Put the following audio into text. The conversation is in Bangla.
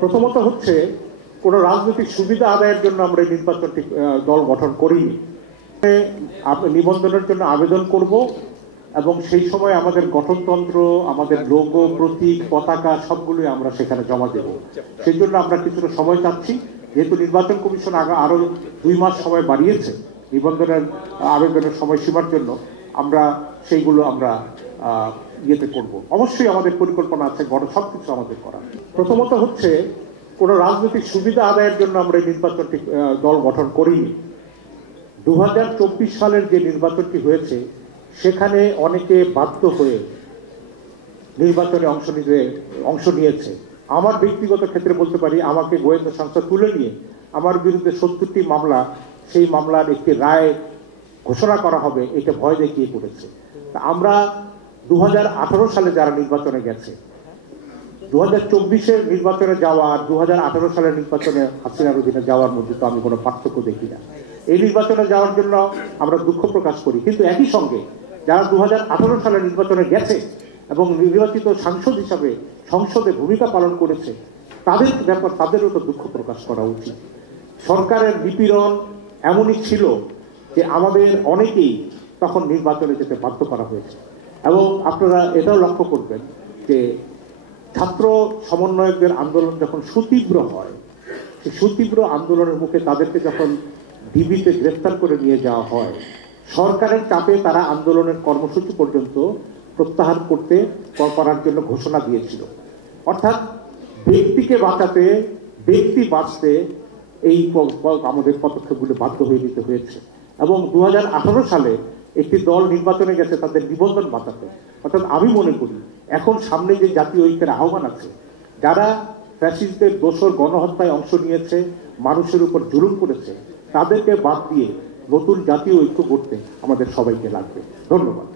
প্রথমত হচ্ছে কোন রাজনৈতিক সুবিধা আদায়ের জন্য আমরা এই নির্বাচনটি দল গঠন করিনি। নিবন্ধনের জন্য আবেদন করব এবং সেই সময় আমাদের গঠনতন্ত্র, আমাদের লোগো, প্রতীক, পতাকা সবগুলোই আমরা সেখানে জমা দেব। সেই জন্য আমরা কিছুটা সময় চাচ্ছি, যেহেতু নির্বাচন কমিশন আরো 2 মাস সময় বাড়িয়েছে নিবন্ধনের আবেদনের সময়সীমার জন্য, আমরা সেইগুলো আমরা ইয়েতে করব। অবশ্যই আমাদের পরিকল্পনা আছে সবকিছু আমাদের করা। প্রথমত হচ্ছে কোন রাজনৈতিক সুবিধা আদায়ের জন্য আমরা এই নির্বাচনটি দল গঠন করিনি। 2024 সালের যে নির্বাচনটি হয়েছে সেখানে অনেকে বাধ্য হয়ে নির্বাচনে অংশ নিয়েছে। আমার ব্যক্তিগত ক্ষেত্রে বলতে পারি, আমাকে গোয়েন্দা সংস্থা তুলে নিয়ে আমার বিরুদ্ধে 70টি মামলা, সেই মামলার একটি রায় ঘোষণা করা হবে এটা ভয় দেখিয়ে পড়েছে। আমরা 2018 সালে যারা নির্বাচনে গেছে, 2024-এর নির্বাচনে যাওয়া আর 2018 সালের নির্বাচনে হাসিনার অধীনে যাওয়ার মধ্যে তো আমি কোনো পার্থক্য দেখি না। এই নির্বাচনে যাওয়ার জন্য আমরা দুঃখ প্রকাশ করি, কিন্তু একই সঙ্গে যারা 2018 সালের নির্বাচনে গেছে এবং নির্বাচিত সাংসদ হিসাবে সংসদে ভূমিকা পালন করেছে, তাদেরও তো দুঃখ প্রকাশ করা উচিত। সরকারের নিপীড়ন এমনই ছিল যে আমাদের অনেকেই তখন নির্বাচনে যেতে বাধ্য করা হয়েছে। এবং আপনারা এটাও লক্ষ্য করবেন যে ছাত্র সমন্বয়কদের আন্দোলন যখন সুতীব্র হয়, সেই সুতীব্র আন্দোলনের মুখে তাদেরকে যখন ডিবিতে গ্রেফতার করে নিয়ে যাওয়া হয়, সরকারের চাপে তারা আন্দোলনের কর্মসূচি পর্যন্ত প্রত্যাহার করার জন্য ঘোষণা দিয়েছিল। অর্থাৎ ব্যক্তিকে বাঁচাতে, ব্যক্তি বাঁচতে এই আমাদের পদক্ষেপগুলো বাধ্য হয়ে নিতে হয়েছে। এবং 2018 সালে একটি দল নির্বাচনে গেছে তাদের নিবন্ধন বাঁচাতে। অর্থাৎ আমি মনে করি এখন সামনে যে জাতীয় ঐক্যের আহ্বান আছে, যারা ফ্যাসিস্টদের দোসর গণহত্যায় অংশ নিয়েছে, মানুষের উপর জুলুম করেছে, তাদেরকে বাদ দিয়ে নতুন জাতীয় ঐক্য করতে আমাদের সবাইকে লাগবে। ধন্যবাদ।